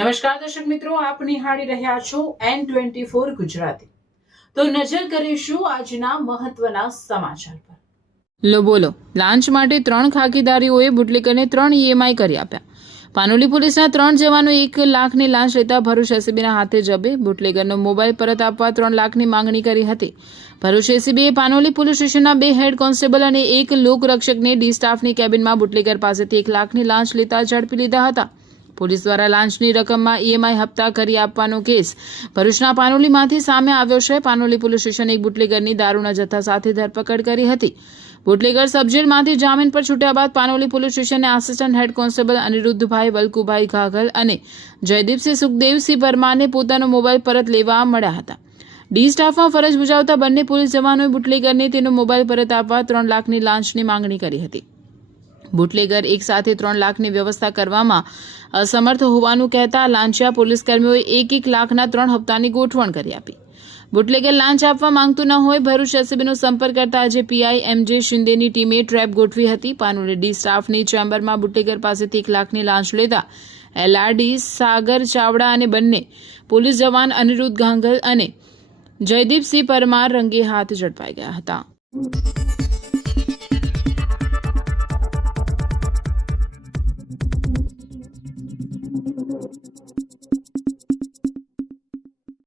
નમસ્કાર દર્શક મિત્રો, આપ નિહાળી રહ્યા છો N24 ગુજરાતી। તો નજર કરીશું આજના મહત્વના સમાચાર પર। લો બોલો, લાંચ માટે 3 ખાકીદારીઓએ બુટલેગરને 3 EMI કરી આપ્યા। પાનોલી પોલીસના 3 જવાનો 1 લાખની લાંચ લેતા ભરૂચ એસીબીના હાથે જબે। બુટલેગરનો મોબાઈલ પરત આપવા 3 લાખની માંગણી કરી હતી। ભરૂચ એસીબીએ પાનોલી પોલીસ સ્ટેશનના 2 હેડ કોન્સ્ટેબલ અને 1 લોકરક્ષકને ડી સ્ટાફની કેબિનમાં બુટલેગર પાસેથી 1 લાખની લાંચ લેતા ઝડપી લીધા હતા। પોલીસ દ્વારા લાંચની રકમમાં EMI હપ્તા કરી આપવાનો કેસ ભરૂચના પાનોલીમાંથી સામે આવ્યો છે। પાનોલી પોલીસ સ્ટેશને એક બુટલેગરની દારૂના જથ્થા સાથે ધરપકડ કરી હતી। બુટલેગર સબજેલમાંથી જામીન પર છૂટ્યા બાદ પાનોલી પોલીસ સ્ટેશને આસિસ્ટન્ટ હેડ કોન્સ્ટેબલ અનિરુદ્ધભાઈ વલ્કુભાઈ ઘાઘલ અને જયદીપસિંહ સુખદેવસિંહ પરમારને પોતાનો મોબાઈલ પરત લેવા મળ્યા હતા। ડી સ્ટાફમાં ફરજ બજાવતા બંને પોલીસ જવાનોએ બુટલેગરને તેનો મોબાઈલ પરત આપવા 3 લાખની લાંચની માંગણી કરી હતી। બુટલેગર એક સાથે 3 લાખની વ્યવસ્થા કરવામાં અસમર્થ હોવાનું કહેતા લાંચિયા પોલીસકર્મીઓએ 1 લાખના 3 હપ્તાની ગોઠવણ કરી આપી। બુટલેગર લાંચ આપવા માંગતું ન હોય ભરૂચ એસીબીનો સંપર્ક કરતા આજે પીઆઈ MJ શિંદેની ટીમે ટ્રેપ ગોઠવી હતી। પાનોલી ડી સ્ટાફની ચેમ્બરમાં બુટલેગર પાસેથી 1 લાખની લાંચ લેતા LRD સાગર ચાવડા અને બંને પોલીસ જવાન અનિરુદ્ધ ઘાંઘલ અને જયદીપસિંહ પરમાર રંગે હાથ ઝડપાઈ ગયા હતા।